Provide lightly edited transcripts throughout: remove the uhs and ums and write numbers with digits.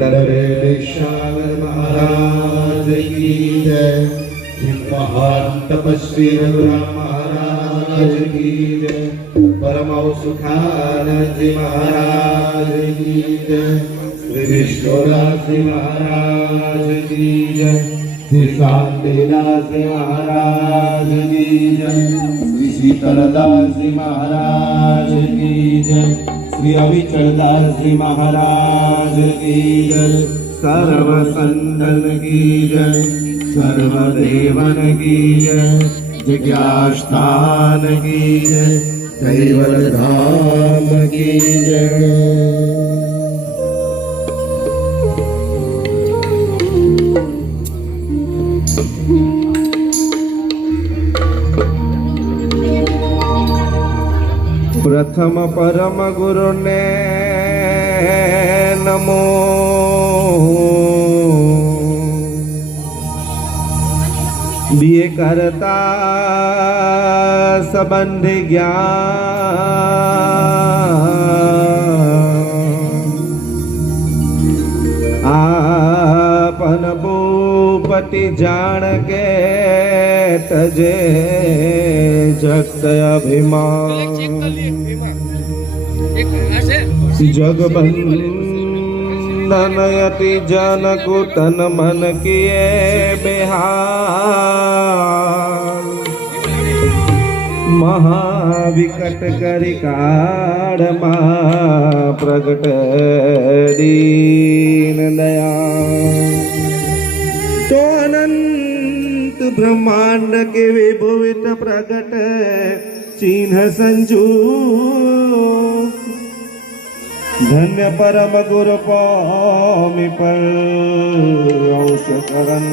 नरेशागर महाराज की जय। महान तपस्वी रघुराम महाराज की जय। परम सुखानंद जी महाराज की जय। श्री विष्णुदास जी महाराज की जय। श्री शांतिदास जी महाराज की जय। श्री शीतलदास जी महाराज की जय। श्री अविचलदास जी महाराज की जय। सर्व संतन की जय। सर्वदेवन की जय। जिज्ञास्थान की जय। कैवल धाम की जय। प्रथम परम गुरु ने नमो। दिए करता संबंध ज्ञान। आपन भूपति जान के तजे जगत अभिमान। जग बंधन यति जन को तन मन किए बेहाल। महाविकट करि काढ़ महा प्रगट दीन दया। तो अनंत ब्रह्मांड के विभुवित प्रगट चिन्ह संजू। धन्य परम गुरु पामि पर औष करन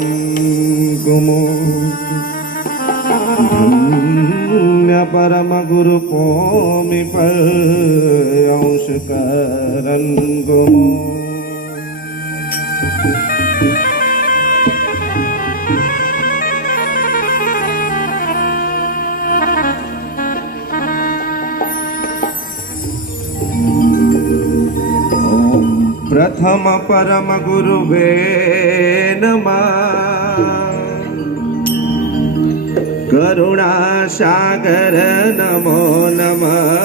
गुमो। धन्य परम गुरु पामि पर औष करन गुमो। प्रथम परम गुरुवे नमः। करुणा सागर नमो नमः।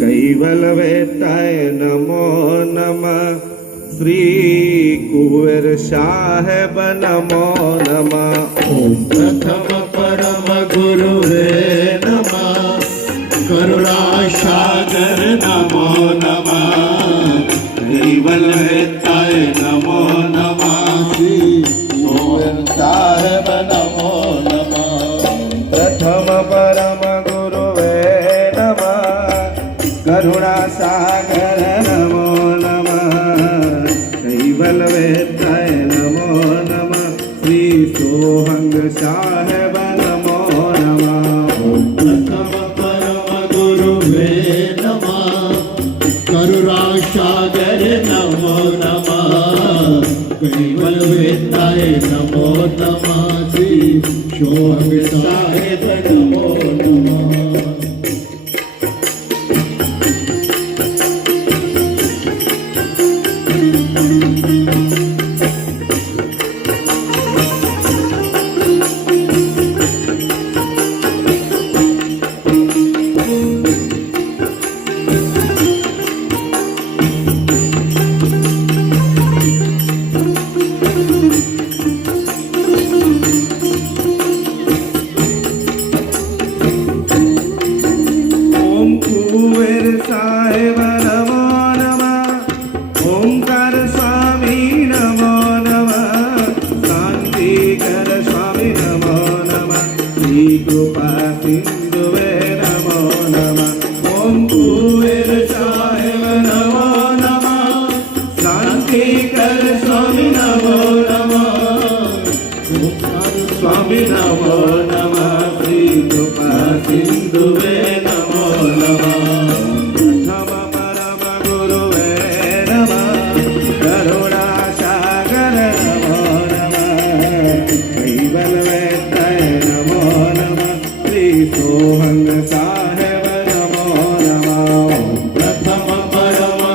कैवल वेताय नमो नमः। श्री कुंवर साहेब नमो नमः। प्रथम परम गुरुवे नमः। करुणा सागर नमो नमः। कैवल वेताय नमो नमः। श्री कुंवर साहेब नमो नमः। प्रथम परम गुरुवे नमः। करुणा सागर नमो नमः। कैवल वेताय नमो नमः। श्री सोहंग साहेब नमो नमः। प्रथम गुरुवे नमः। करुणा सागर नमो नमः। कैवल वेताय नमो नमः। श्री सोहंग साहेब नमो नमः। स्वामी नमो नमः। श्री कृपा सिंधुवे नमो नमः। प्रथम परम गुरुवे नमः। करुणा सागर नमो नमः। कैवल वेताय नमो नमः। श्री सोहंग साहेब नमो नमः। प्रथम परम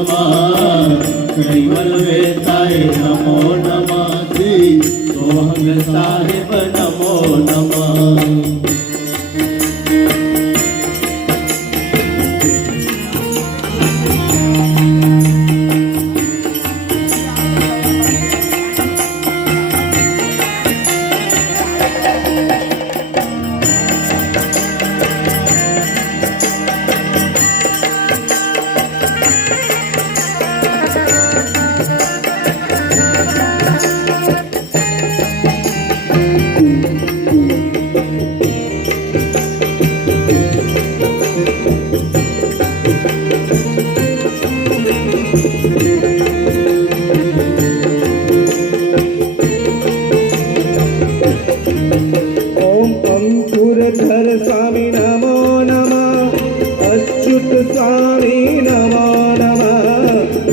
नमः कैवल वेताय नमो नमः श्री सोहंग साहिब नमो नमः ओम अंकुरधर स्वामी नमो नमः अच्युत स्वामी नमो नमः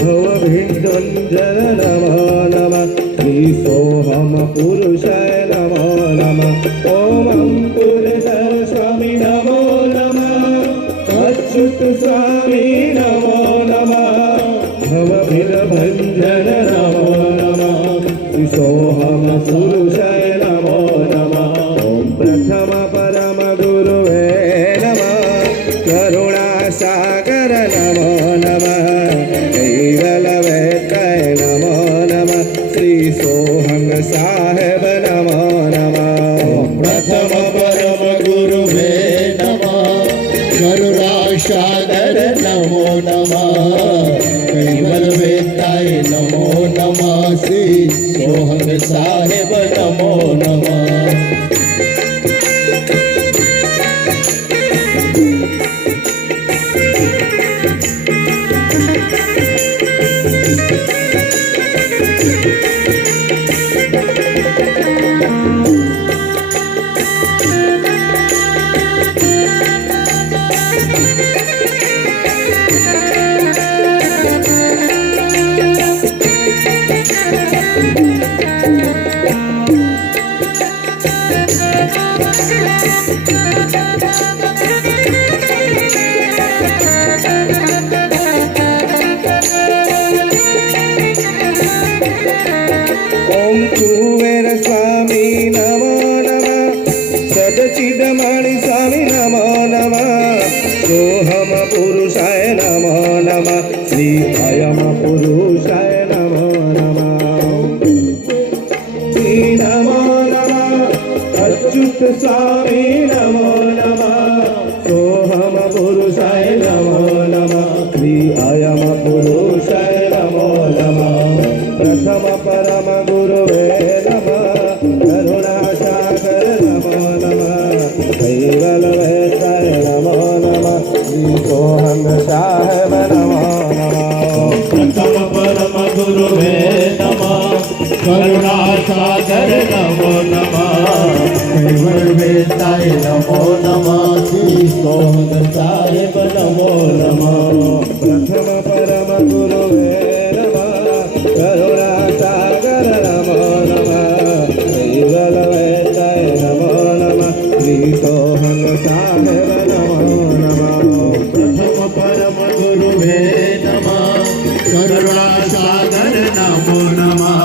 भवभिड्वंजन नमो नमः श्री सोहम पुरुषाय नमो नमः ओम अंकुरधर स्वामी नमो नमः अच्युत स्वामी नमो नमः भवभिड्वंजन नमो नमः श्री सोहम पुरुषाय नमो नमः प्रथम परम गुरुवे नमः करुणासागर नमो नमः कैवलवेताय नमो नमः श्री सोहंग साहेब नमो नमः प्रथम परम गुरुवे नमः करुणासागर नमो नमः कैवल वेताय नमो नमः श्री सोहंग साहेब नमो नमः ओम कुबेर स्वामी नमो नमः सदचिदमणि स्वामी नमो नमः सोहम पुरुषाय नमो नमः श्री अयम पुरुषाय नमो नमः श्री नमो नमः अच्युत स्वामी नमो नमः सोहम पुरुषाय नमो नमः श्री अयम पुरुषाय नमो नमः प्रथम परम गुरुवे नमः करुणासागर नमो नमः कैवलवेताय नमो नमः श्री सोहंग साहेब नमो नमः प्रथम परम गुरुवे नमः करुणासागर नमो नमः कैवल वेताय नमो नमः श्री सोहंग साहेब नमो नमः प्रथम परम गुरुवे नमः करुणासागर नमो नमः कैवलवेताय नमो नमः श्री सोहंग साहेब नमो नमः प्रथम परम गुरुवे नमः करुणासागर नमो नमः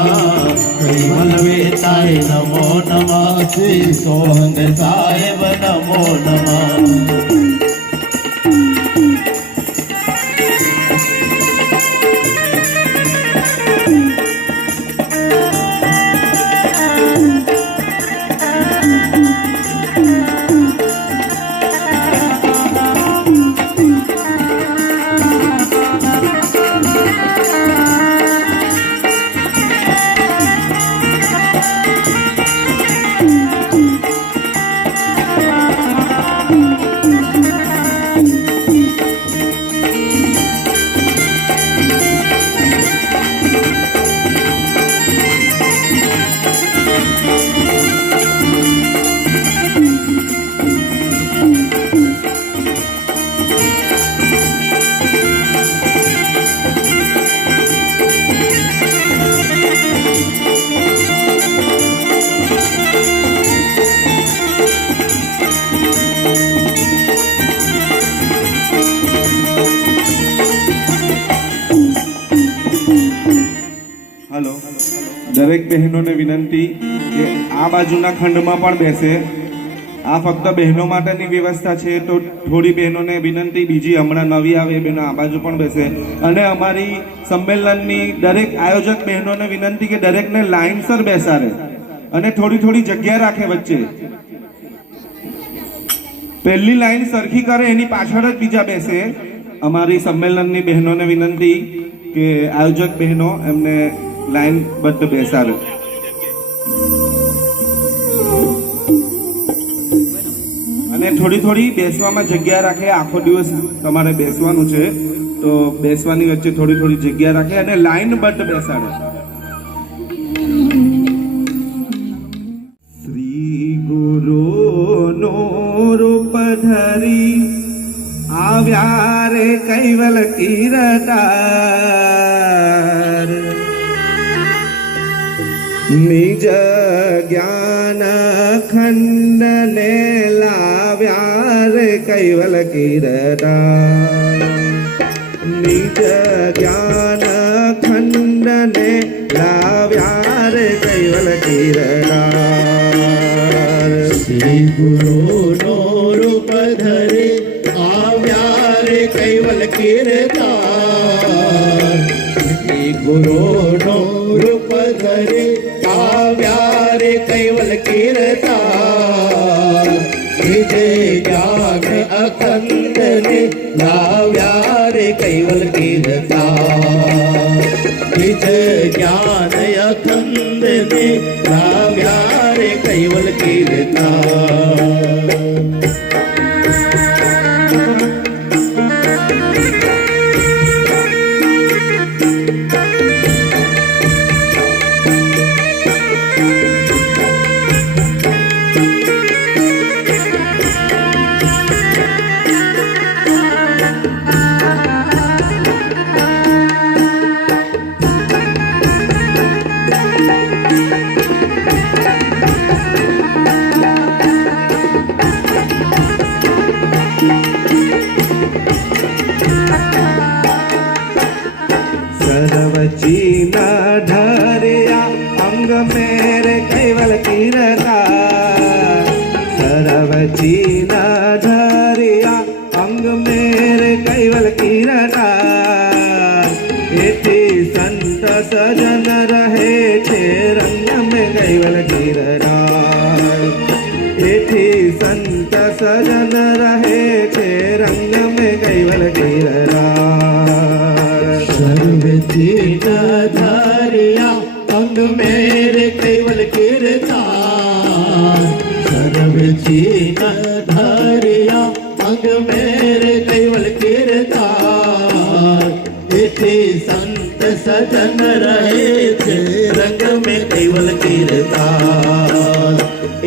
कैवल वेताय नमो नमः श्री सोहंग साहेब नमो नमः દરેક બહેનોને વિનંતી કે આ બાજુના ખંડમાં પણ બેસે. આ ફક્ત બહેનો માટેની વ્યવસ્થા છે, તો થોડી બહેનોને વિનંતી, બીજી હમણાં નવી આવે એ બહેનો આ બાજુ પણ બેસે. અને અમારી સંમેલનની દરેક આયોજક બહેનોને વિનંતી કે દરેકને લાઇનસર બેસાડે અને થોડી થોડી જગ્યા રાખે વચ્ચે. પહેલી લાઈન સરખી કરે એની પાછળ જ બીજા બેસે. અમારી સંમેલનની બહેનોને વિનંતી કે આયોજક બહેનો એમને લાઈનબદ્ધ બેસાડે. અને થોડી થોડી બેસવામાં જગ્યા રાખે. આખો દિવસ તમારે બેસવાનું છે, તો બેસવાની વચ્ચે થોડી થોડી જગ્યા રાખે અને લાઈનબદ્ધ બેસાડે. શ્રી ગુરુનો રૂપ ધરી આવ્યા રે કૈવલ કીર્તાર. નિજ જ્ઞાન ખંડને લાવ્યા રે કૈવલ કીર્તાર. નિજ જ્ઞાન ખંડને લાવ્યા રે કૈવલ કીર્તાર. શ્રી ગુરુનો રૂપ ધરે આવ્યા રે કૈવલ કીર્તાર. શ્રી ગુરુનો રૂપ ધરે આવ્યા રે કૈવલ કીર્તાર. નિજ જ્ઞાન અખંડને લાવ્યા રે કૈવલ કીર્તાર. નિજ જ્ઞાન અખંડને લાવ્યા રે કૈવલ કીર્તાર. सर्वचीना ढरिया अंग मेरे कैवल कीर्तार. सर्वचीना ढरिया अंग मेरे कैवल कीर्तार. एથી संत सजन रहे छे रंग में कैवल कीर्तार. एથી संत सजन रहे छे रंग में कैवल कीर्तार. सर्वचीन धारिया अंग मेरे कैवल कीर्तार. सर्वचीन धारिया अंग मेरे कैवल कीर्तार. एથી संत सजन रहे छे रंग में कैवल कीर्तार.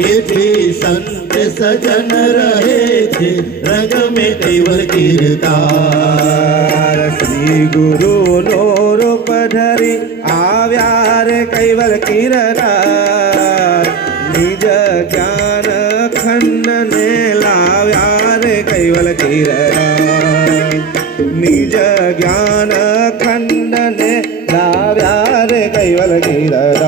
एથી संत सजन रहे छे रंग में कैवल कीर्तार. श्री गुरु नो रूप धरी આવ્યા રે કૈવલ કીર્તાર. નિજ જ્ઞાન ખંડને લાવ્યા રે કૈવલ કીર્તાર. નિજ જ્ઞાન ખંડને લાવ્યા રે કૈવલ કીર્તાર.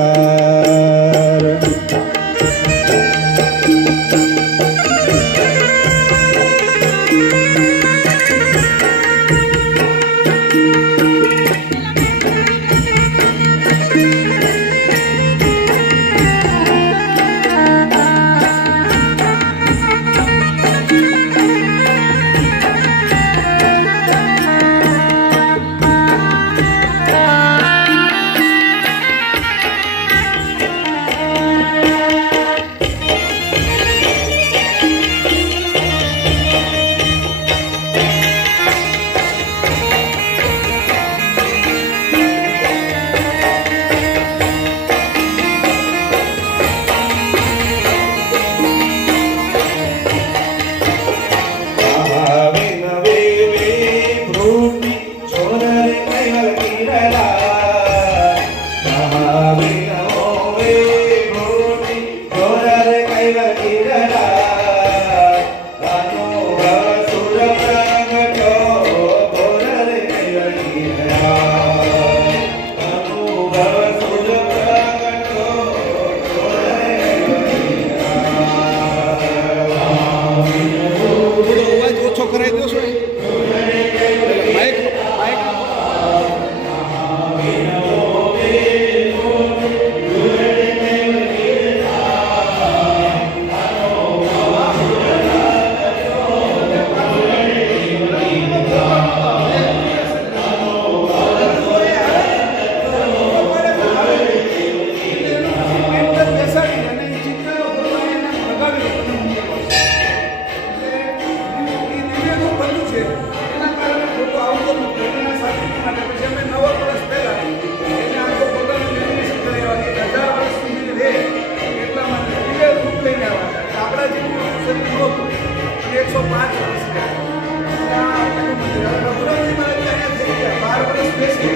બેસે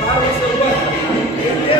12 વર્ષે ઉભા થાય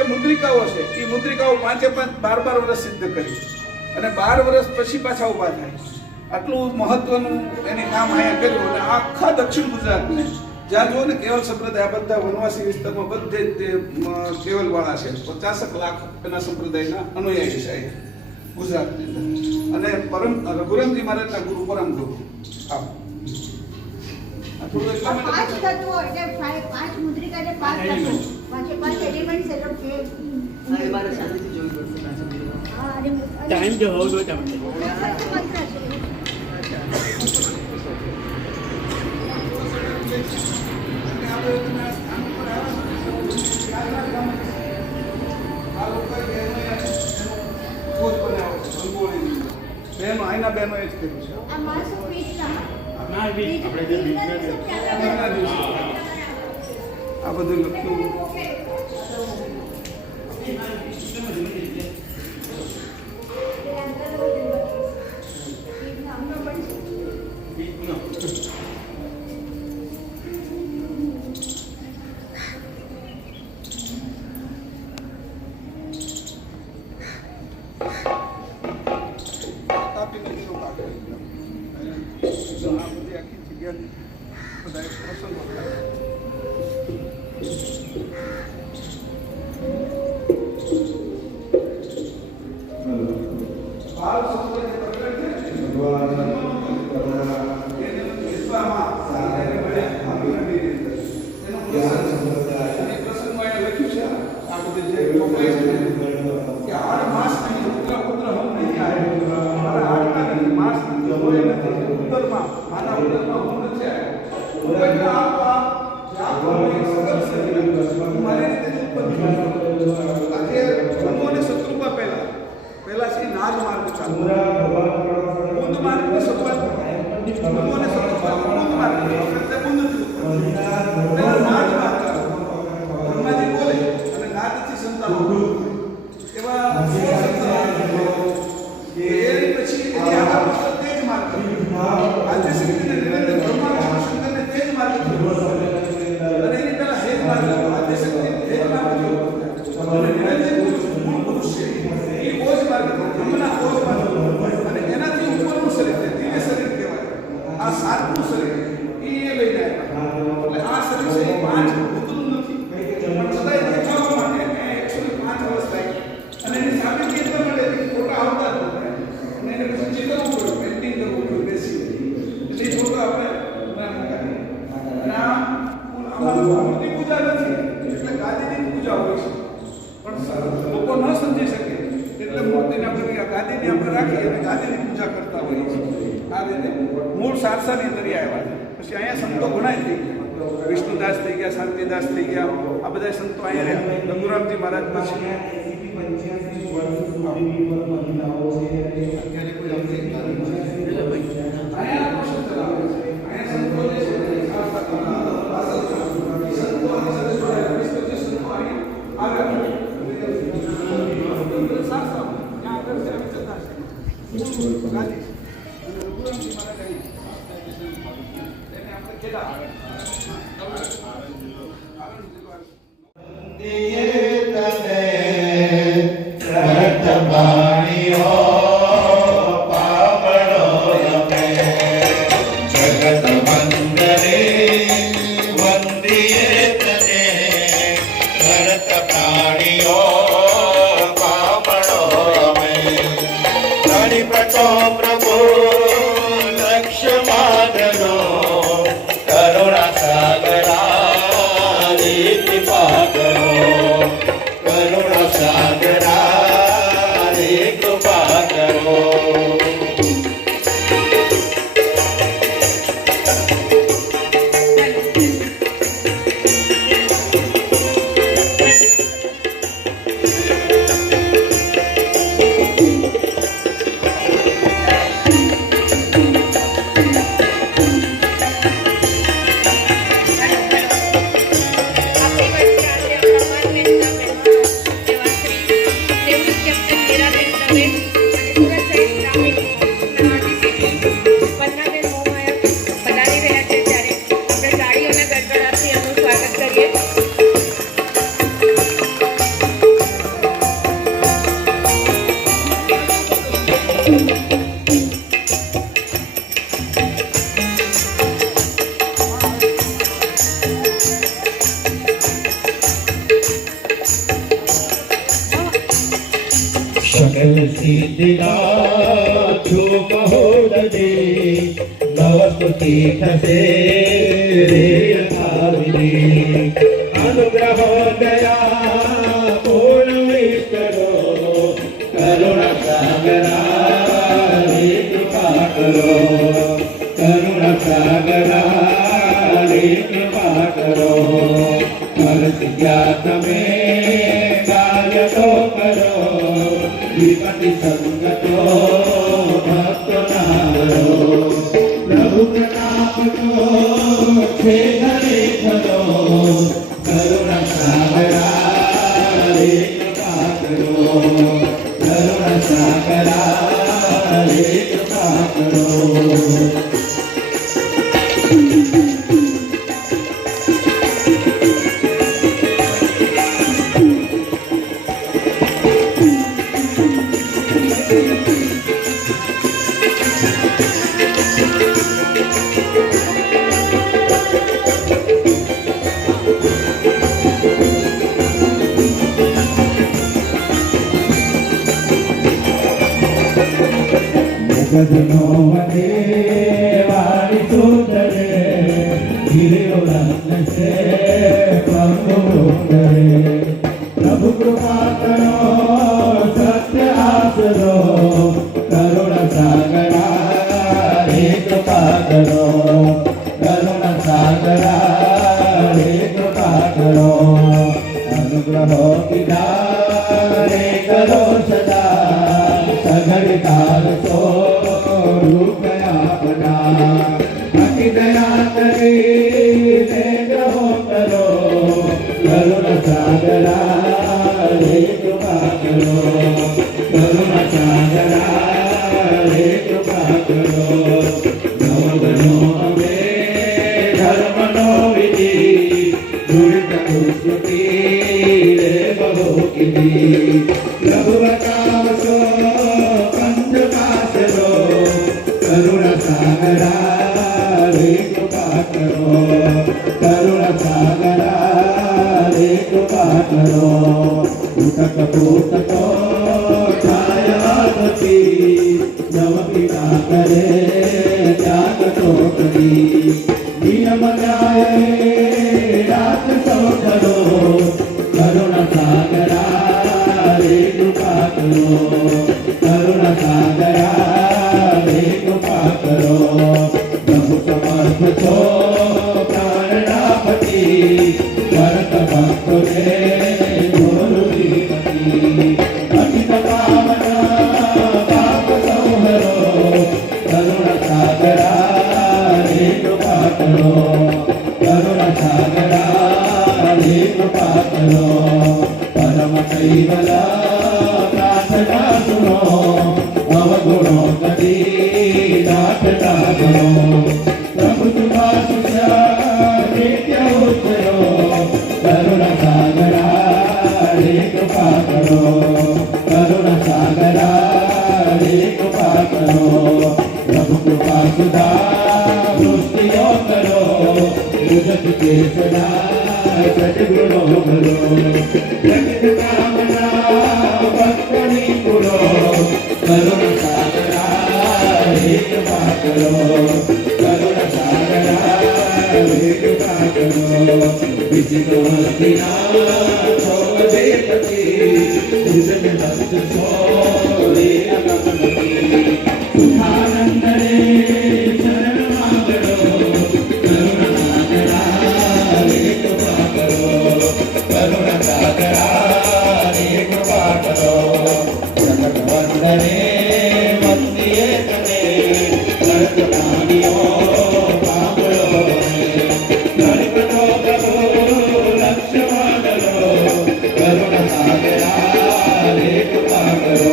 એ મુદ્રિકા મુદ્રિકાઓ 5 12 વર્ષ સિદ્ધ કરી અને 12 વર્ષ પછી પાછા ઊભા થાય આટલું મહત્વનું એની કામ અહીંયા કર્યું અને આખા દક્ષિણ ગુજરાતને જ્યાં જુઓ ને કેવલ સંપ્રદાય આ બધા વનવાસી વિસ્તારમાં બધે જ તે કેવલવાળા છે 50 લાખ એના સંપ્રદાયના અનુયાયી છે અહીંયા ગુજરાતની અંદર અને રઘુરામજી મહારાજના ગુરુ પરમ ગુરુ આ થોડું એટલા માટે પાંચ તત્વો એટલે પાંચ મુદ્રિકા એટલે પાંચ તત્વો પાંચ એલિમેન્ટ્સ એટલે કે હા અને ટાઈમ જો હોવો જોઈએ તમને મંત્ર છે બહેનો આઈના બહેનો એ જ કર્યું છે આ માસ ઓફ પીસ ના બી આપણે જે આ બધું લખ્યું આપીને જેવું કાઢે આ બધી આખી જગ્યાની બધા પ્રસંગો થાય બાળ સંસ્કૃતિ પ્રગટ છે એને વિશ્વમાં સારાને મળ્યા એનો પ્રસંગમાં એને લખ્યું છે આ બધી જે ચોપડી છે કે 8 માસ નહીં પુત્ર હમ નહીં આए મારા 8 ના માસ હોય નથી ઉદરમાં માના ઉદરમાં હું નથી આવ્યો ઉદરના આપ જ્યાં કોઈ સગર શરીર મારે રીતે ઉત્પન્ન આજે મનોને શત્રુપા પહેલા છે નાગ માર્ગ ચાલુ બુદ્ધ માર્ગ ની શરૂઆત મનોને શત્રુપા બુદ્ધ માર્ગ એટલે બુદ્ધ પહેલા નાગ માર્ગ બ્રહ્માજી બોલે અને નાગથી સંતાન એવા પછી તેજ માર્ગ આજે શક્તિને નિરંતર બ્રહ્મા શંકરને તેજ માર્ગ અને એની પહેલા હેજ માર્ગ આજે શક્તિ હેજ માર્ગ અને નિરંજન મૂળ પુરુષ છે એ ઓજ માર્ગ બ્રહ્મના ઓજ માર્ગ અને એનાથી ઉપરનું શરીર છે દિવ્ય શરીર કહેવાય આ સાતમું શરીર એ લઈને આવ્યા એટલે આ શરીર છે એ 5 ભૂતનું નથી પણ છતાંય દેખાવા માટે 105 વર્ષ લાગી અને એની સાબિતી એટલા માટે ફોટા આવતા જ નહોતા અને એને પછી ચેતવવું પડ્યું પેઇન્ટિંગ કરવું પડ્યું બેસી એટલે એ ફોટો આપણે અને આ મૂર્તિ પૂજા નથી એટલે ગાદીની પૂજા હોય છે પણ લોકો ન સમજી શકે એટલે મૂર્તિને આપણે ગાદીની આપણે રાખી અને ગાદીની પૂજા કરતા હોઈએ છીએ આ રીતે મૂળ સારસાની અંદરી આવ્યા છે પછી અહીંયા સંતો ઘણા થઈ ગયા વિષ્ણુદાસ થઈ ગયા શાંતિદાસ થઈ ગયા આ બધા સંતો અહીંયા રહ્યા રઘુરામજી મહારાજ પછી પ્રભુ લક્ષ્મણનો કરુણા સાગરા રીતિ પાગરો કરુણા સાગરા સિદ્ધિનાથ જો કહો દે નવસ્તુતિ થશે રે યથાવિધિ અનુગ્રહ દયા પૂર્ણ કરો કરુણા સાગરા રે કૃપા કરો કરુણા સાગરા રે કૃપા કરો પરસિદ્ધ્યા તમે કાર્ય તો કરો વિપત્તિ સંગતો ભક્તો નારો પ્રભુ પ્રતાપ તો છે ઘરે ખરો કરુણા સાગરા રે કૃપા કરો કરુણા સાગરા રે કૃપા કરો ગજનો વદે વાળી સૂતરે ધીરે રત્ન છે પ્રભુ કરે પ્રભુ કૃપા કરો સત્ય આસરો કરુણા સાગરા રે કૃપા કરો કરુણા સાગરા રે કૃપા કરો અનુગ્રહો પીડા રે કરો સદા સઘળ કાલ સો રૂપયા બના અતિ દયા કરી ને ગ્રહો કરો કરુણા સાગરા રે કૃપા કરો કરુણા સાગરા રે કૃપા કરો નવગનો અમે ધર્મનો વિધિ દુરિત દુષ્કૃતિ રે બહુ કીધી પ્રભુ બતાવશો કરુણા સાગરા રે કૃપા કરો કરુણા સાગરા રે કૃપા કરો ઉતક પૂતકો છાયાપતિ નવ પિતા કરે ત્યાગ તો કરી નિયમ ન્યાય રાત સૌ કરો કરુણા સાગરા રે કૃપા કરો કરુણા સાગરા રે કૃપા કરો પ્રભુ સમર્થ છો પ્રાણનાપતિ ભરત ભક્તોને ગોરુપતિ અતિત પાવન પાપ સંહરો કરુણા સાગરા રે કૃપા કરો કરુણા સાગરા રે કૃપા કરો પરમ કૈવલા પ્રાર્થના સુનો અવગુણો કદી દાટતા ગુણો પ્રભુ સુભાષિષ્યા નિત્ય ઉત્તરો કરુણા સાગરા રે કૃપા કરો કરુણા સાગરા રે કૃપા કરો પ્રભુ કૃપા સુધા સૃષ્ટિઓ કરો મુજત કે સદા સદગુણો ભરો જગત કામના ભક્તની પૂરો કરુણા સાગરા રે કૃપા કરો કરુણા સાગરા રે કૃપા કરો વિચિત વસ્તીના છોડેપતિ ઉદય ભક્ત છો રે અગમપતિ સુખાનંદ રે શરણ માંગડો કરુણા સાગરા રે કૃપા કરો કરુણા સાગરા રે કૃપા કરો વંદને વંદીએ તને નરક પ્રાણીઓ પામળો ગણપતો પ્રભુ લક્ષ્મણો કરુણા સાગરા રે કૃપા કરો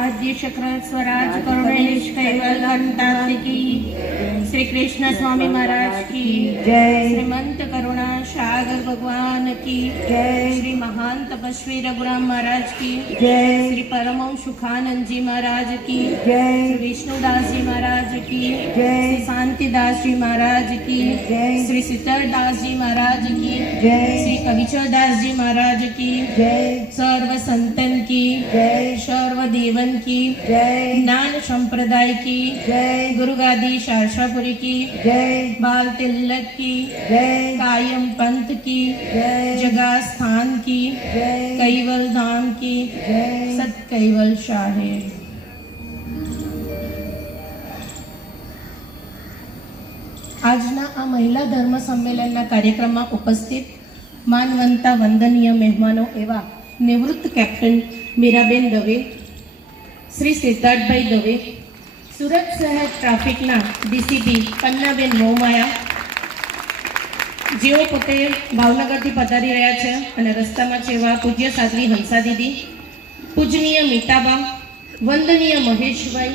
आद्य शक्र स्वराज करुणेश कैवल घंटासी की, श्री कृष्ण स्वामी महाराज की जय। श्रीमंत करुणा सागर भगवान की जय। श्री महान तपस्वी रघुराम महाराज की जय। श्री परम सुखानंद जी महाराज की जय। श्री विष्णुदास जी महाराज की जय। श्री शांतिदास जी महाराज की जय। श्री शीतलदास जी महाराज की जय। श्री कविचरदास जी महाराज की जय। सर्व संतन की जय। सर्व देवन की जय। ज्ञान संप्रदाय की जय। गुरुगादी शारसापुरी की जय। बाल तिलक की जय। कायम पंथ की जय। जगह स्थान की जय। कैवल धाम की जय। सत कैवल शाहे। આજના આ મહિલા ધર્મ સંમેલનના કાર્યક્રમમાં ઉપસ્થિત માનવંતા વંદનીય મહેમાનો એવા નિવૃત્ત કેપ્ટન મીરાબેન દવે, શ્રી સિદ્ધાર્થભાઈ દવે, સુરત શહેર ટ્રાફિકના ડીસીપી પન્નાબેન મોમાયા, જેઓ પોતે ભાવનગરથી પધારી રહ્યા છે અને રસ્તામાં છે એવા પૂજ્ય સાધ્વી હંસા દીદી, પૂજનીય મીતાબા, વંદનીય મહેશભાઈ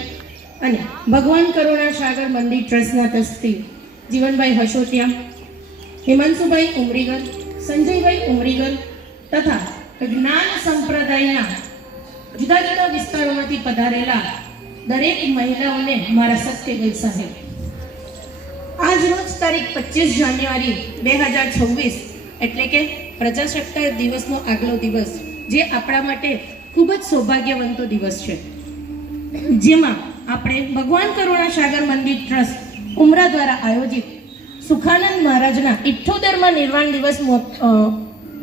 અને ભગવાન કરુણા સાગર મંદિર ટ્રસ્ટના ટ્રસ્ટી જીવનભાઈ હસોટિયા, હિમાંશુભાઈ ઉમરીગર, સંજયભાઈ ઉમરીગર તથા જ્ઞાન સંપ્રદાયના જુદા જુદા વિસ્તારોમાંથી પધારેલા દરેક મહિલાઓને મારા સત્યવેલ સાહેબ. આજ રોજ તારીખ 25 જાન્યુઆરી 2026 એટલે કે પ્રજાસત્તાક દિવસનો આગલો દિવસ, જે આપણા માટે ખૂબ જ સૌભાગ્યવંતો દિવસ છે, જેમાં આપણે ભગવાન કરુણા સાગર મંદિર ટ્રસ્ટ ઉમરા દ્વારા આયોજિત સુખાનંદ મહારાજના 78મા નિર્વાણ દિવસ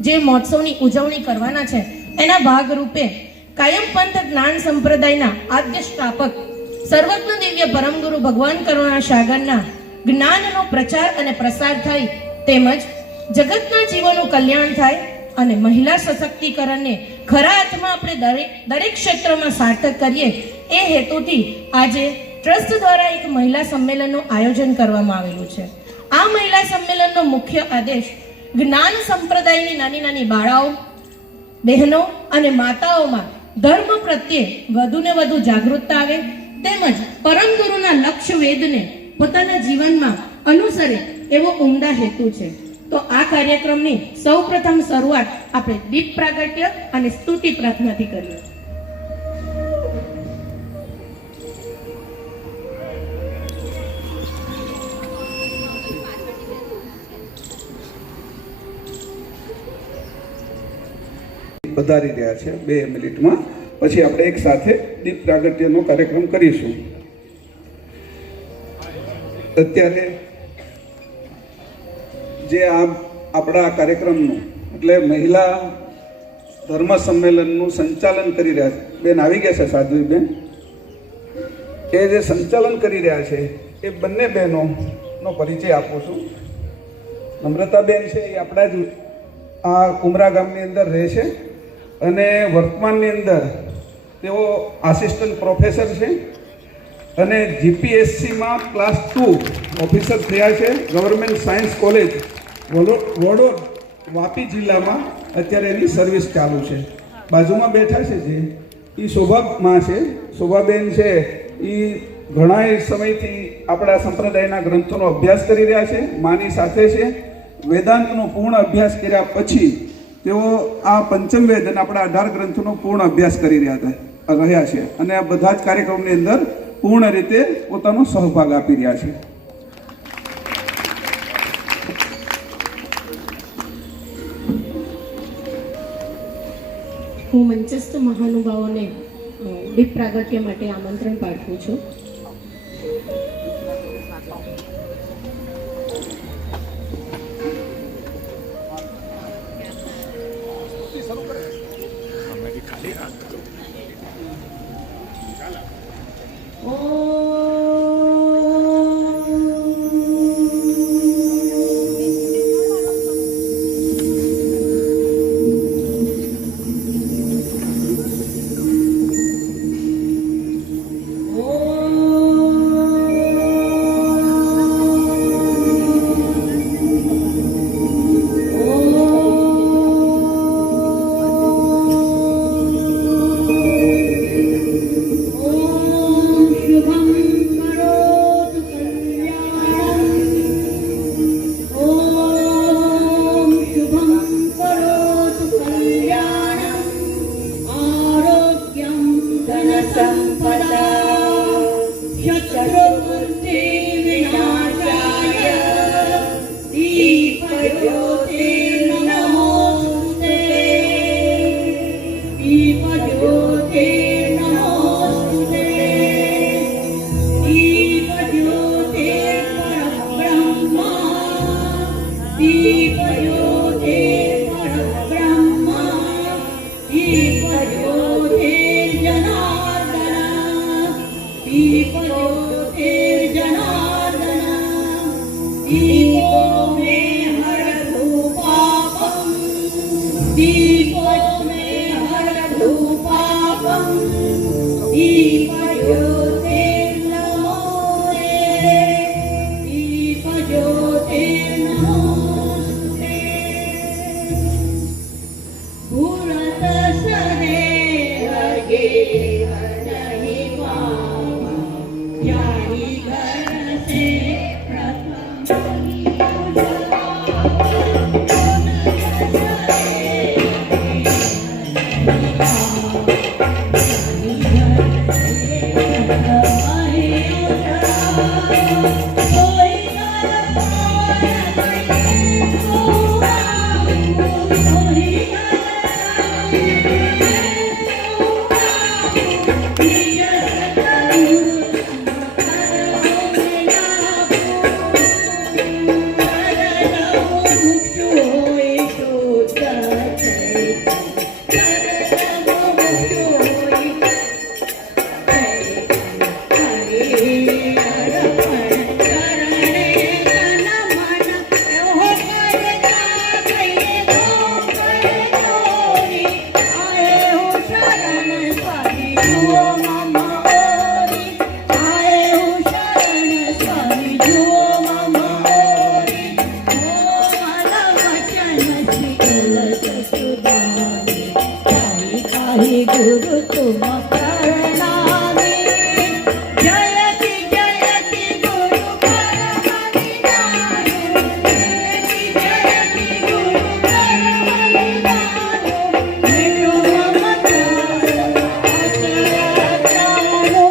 જે મહોત્સવની ઉજવણી કરવાના છે, એના ભાગરૂપે કાયમ પંથ જ્ઞાન સંપ્રદાયના આદ્ય સ્થાપક સર્વજ્ઞ દિવ્ય પરમગુરુ ભગવાન કરુણા સાગરના જ્ઞાનનો પ્રચાર અને પ્રસાર થાય, તેમજ જગતના જીવોનું કલ્યાણ થાય અને મહિલા સશક્તિકરણને ખરા અર્થમાં આપણે દરેક ક્ષેત્રમાં સાર્થક કરીએ, એ હેતુથી આજે ટ્રસ્ટ દ્વારા એક મહિલા સંમેલનનું આયોજન કરવામાં આવેલું છે. આ મહિલા સંમેલનનો મુખ્ય આદેશ જ્ઞાન સંપ્રદાયની નાની નાની બાળાઓ, બહેનો અને માતાઓમાં ધર્મ પ્રત્યે વધુને વધુ જાગૃતતા આવે, તેમજ પરમ ગુરુના લક્ષ્ય વેદને પોતાના જીવનમાં અનુસરે એવો ઉમદા હેતુ છે. તો આ કાર્યક્રમની સૌપ્રથમ શરૂઆત આપણે દીપ પ્રાગટ્ય અને સ્તુતિ પ્રાર્થનાથી કરીએ. પધારી રહ્યા છે 2 મિનિટમાં, પછી આપણે એક સાથે દીપ પ્રાગટ્યનો કાર્યક્રમ કરીશું. અત્યારે જે આપણા કાર્યક્રમનું એટલે મહિલા ધર્મ સંમેલનનું સંચાલન કરી રહ્યા છે બેન આવી ગયા છે, સાધ્વીબેન. એ જે સંચાલન કરી રહ્યા છે એ બંને બહેનોનો પરિચય આપું છું. નમ્રતાબેન છે એ આપણા જ આ ઉમરા ગામની અંદર રહે છે અને વર્તમાનની અંદર તેઓ આસિસ્ટન્ટ પ્રોફેસર છે અને જીપીએસસીમાં ક્લાસ 2 ઓફિસર થયા છે. Government science college Vadod Vapi જિલ્લામાં અત્યારે એની સર્વિસ ચાલુ છે. બાજુમાં બેઠા છે જે એ શોભામાં છે, શોભાબેન છે એ ઘણા સમયથી આપણા સંપ્રદાયના ગ્રંથોનો અભ્યાસ કરી રહ્યા છે. માની સાથે છે વેદાંતનો પૂર્ણ અભ્યાસ કર્યા પછી તેઓ આ પંચમ વેદ અને આપણા 18 ગ્રંથોનો પૂર્ણ અભ્યાસ કરી રહ્યા છે અને આ બધા જ કાર્યક્રમની અંદર પૂર્ણ રીતે પોતાનો સહભાગ આપી રહ્યા છે. હું મંચસ્થ મહાનુભાવોને દીપ પ્રાગટ્ય માટે આમંત્રણ પાઠવું છું. ॐ शत्रुबुद्धि विनाशाय दीपज्योतिर्नमोऽस्तुते दीपज्योतिर्नमोऽस्तुते दीपज्योतिर्परब्रह्मा दीपज्योतिर्परब्रह्मा दीपज्योतिर्जनार्दन दीपज्योतिर्जनार्दन दीपो मे हरतु पापं दीपो मे हरतु पापं दीपज्योतिर्नमोऽस्ते दीपज्योतिर्नमोऽस्ते भूरतसदेवर्गे नहीं पावा जाहि घर से प्रथम गुरु तुम प्रणामी जयति जयति गुरु परमनिधानो जयति जयति गुरु परमनिधानो मेरो ममतारो अचराचारो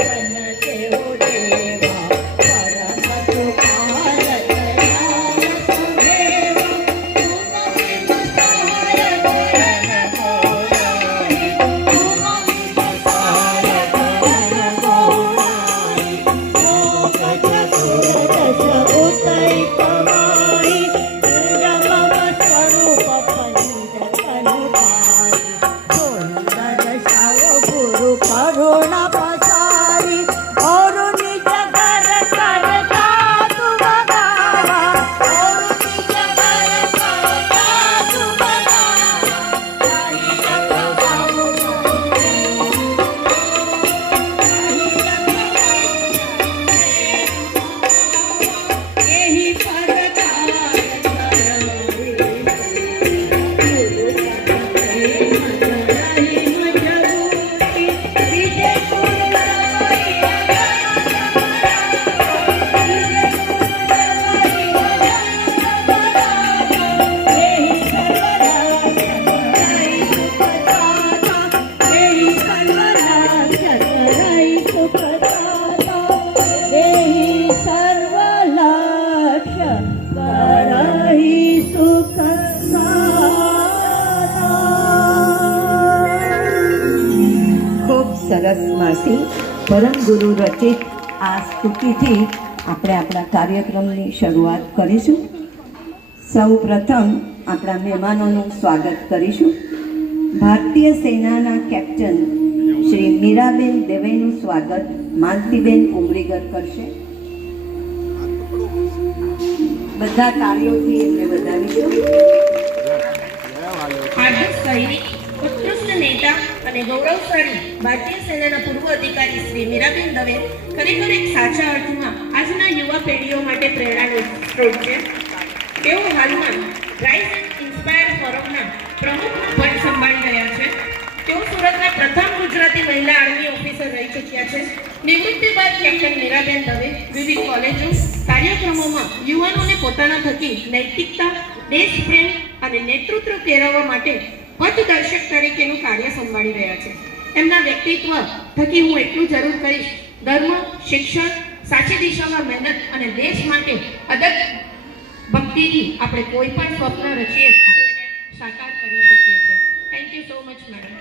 बनते हो देवा परम तुकार दया करुणा पसारी और निज घर करता तुम गावा और निज घर करता तुम गावा ताही रखवाओ यही परदार સરસ માસી પરમ ગુરુ રચિત આ સ્તુતિથી આપણે આપણા કાર્યક્રમની શરૂઆત કરીશું. સૌ પ્રથમ આપણા મહેમાનોનું સ્વાગત કરીશું. ભારતીય સેનાના કેપ્ટન શ્રી મીરાબેન દવેનું સ્વાગત માલતીબેન ઉમરીગર કરશે. બધા તાળીઓથી એમને વધાવીશું. આદર્શ સૈનિક, ઉત્કૃષ્ટ નેતા અને ગૌરવશાળી ભારતીય સેનાના પૂર્વ અધિકારી શ્રી મીરાબેન દવે ખરેખર એક સાચા અર્થમાં આજના યુવા પેઢીઓ માટે પ્રેરણાનો સ્ત્રોત છે. તેઓ હાલમાં રાઇઝ એન્ડ ઇન્સ્પાયર ફોરમના પ્રમુખનું પદ સંભાળી રહ્યા છે. તેઓ સુરતના પ્રથમ ગુજરાતી મહિલા આર્મી ઓફિસર રહી ચૂક્યા છે. નિવૃત્તિ બાદ કેપ્ટન મીરાબેન દવે વિવિધ કોલેજો કાર્યક્રમોમાં યુવાનોને પોતાના થકી નૈતિકતા, દેશપ્રેમ અને નેતૃત્વ કેળવવા માટે પથદર્શક તરીકેનું કાર્ય સંભાળી રહ્યા છે. એમના વ્યક્તિત્વ થકી હું એટલું જરૂર કહીશ, ધર્મ, શિક્ષણ, સાચી દિશામાં મહેનત અને દેશ માટે અદક ભક્તિથી આપણે કોઈ પણ સ્વપ્ન રચીએ તો એને સાકાર કરી શકીએ છીએ. Thank you so much madam.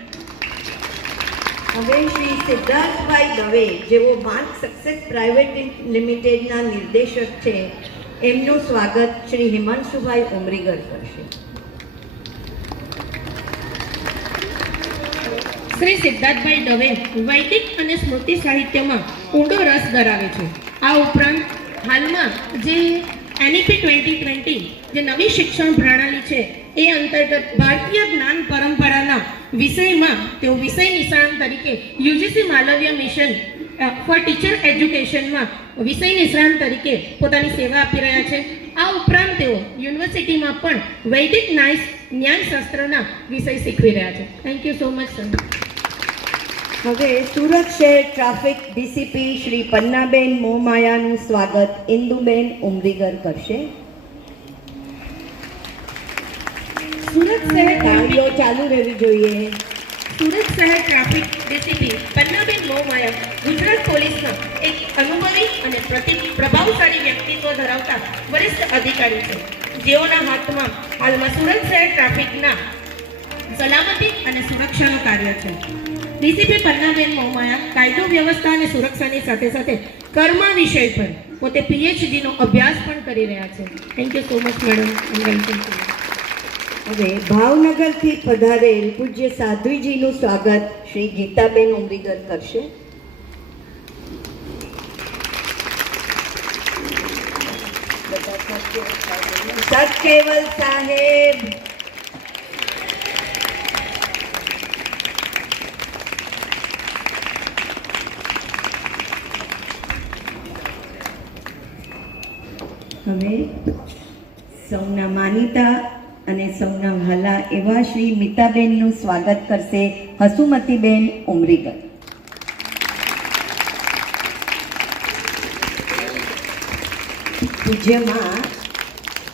હવે શ્રી સિદ્ધાર્થભાઈ દવે જેઓ માર્ક સક્સેસ પ્રાઇવેટ લિમિટેડના નિર્દેશક છે, એમનું સ્વાગત શ્રી હિમાંશુભાઈ ઉમરીગર કરશે. શ્રી સિદ્ધાર્થભાઈ દવે વૈદિક અને સ્મૃતિ સાહિત્યમાં ઊંડો રસ ધરાવે છે. આ ઉપરાંત હાલમાં જે NEP 2020 જે નવી શિક્ષણ પ્રણાલી છે એ અંતર્ગત ભારતીય જ્ઞાન પરંપરાના વિષયમાં તેઓ વિષય નિષ્ણાત તરીકે UGC માલવ્ય મિશન ફોર ટીચર એજ્યુકેશનમાં વિષય નિષ્ણાત તરીકે પોતાની સેવા આપી રહ્યા છે. આ ઉપરાંત તેઓ યુનિવર્સિટીમાં પણ વૈદિક ન્યાયશાસ્ત્રના વિષય શીખવી રહ્યા છે. Thank you so much sir. હવે સુરત શહેર ટ્રાફિક ડીસીપી શ્રી પન્નાબેન મોમાયાનું સ્વાગત ઇન્દુબેન ઉમરીગર કરશે. સુરત શહેર તાળીઓ ચાલુ રહેવી જોઈએ. સુરત શહેર ટ્રાફિક ડીસીપી પન્નાબેન મોમાયા ગુજરાત પોલીસના એક અનુભવી અને પ્રભાવશાળી વ્યક્તિત્વ ધરાવતા વરિષ્ઠ અધિકારી છે, જેઓના હાથમાં હાલમાં સુરત શહેર ટ્રાફિકના સલામતી અને સુરક્ષાનું કાર્ય છે. ડીસીપી પન્નાબેન મોમાયા કાયદો વ્યવસ્થા અને સુરક્ષાની સાથે સાથે કર્મા વિષય પર પોતે PhD નો અભ્યાસ પણ કરી રહ્યા છે. Thank you so much madam. હવે ભાવનગરથી પધારેલ પૂજ્ય સાધ્વીજીનું સ્વાગત શ્રી ગીતાબેન ઉમરીગર કરશે. સતકેવલ સાહેબ. હવે સૌના માનીતા અને સૌના વહાલા એવા શ્રી મિતાબેનનું સ્વાગત કરશે હસુમતીબેન ઉમરીગર. પૂજ્યમાં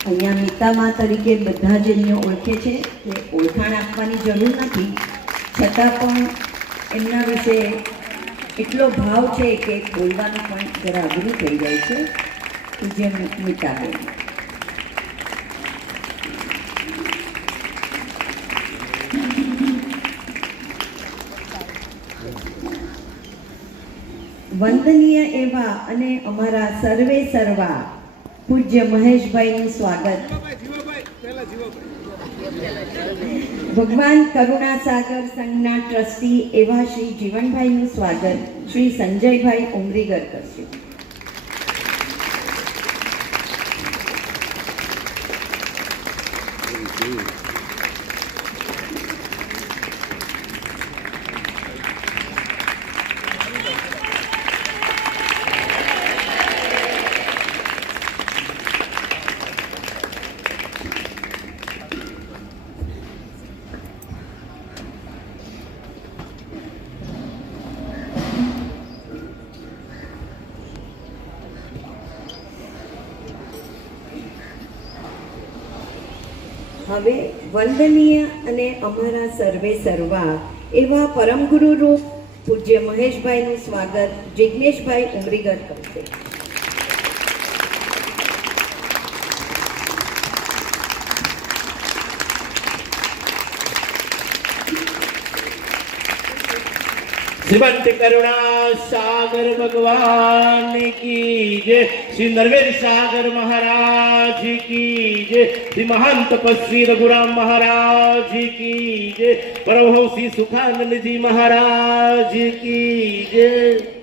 અહીંયા મિતામા તરીકે બધા જ એમને ઓળખે છે, કે ઓળખાણ આપવાની જરૂર નથી, છતાં પણ એમના વિશે એટલો ભાવ છે કે બોલવાનું પણ જરા અઘરું થઈ જાય છે. પૂજ્ય મિતાબેન. વંદનીય એવા અને અમારા સર્વે સર્વા પૂજ્ય મહેશભાઈનું સ્વાગત ભગવાન કરુણાસાગર સંઘના ટ્રસ્ટી એવા શ્રી જીવનભાઈનું સ્વાગત શ્રી સંજયભાઈ ઉમરીગર કરશે. હવે વંદનીય અને અમારા સર્વે સર્વા એવા પરમ ગુરુ રૂપ પૂજ્ય મહેશભાઈનું સ્વાગત જિગ્નેશભાઈ ઉમરીગર કરશે. श्रीमंत करुणा सागर भगवान की जय, श्री नरवेद सागर महाराज की जय, श्री महान तपस्वी रघुराम महाराज की जय, परमहंस श्री सुखानंद जी महाराज की जय.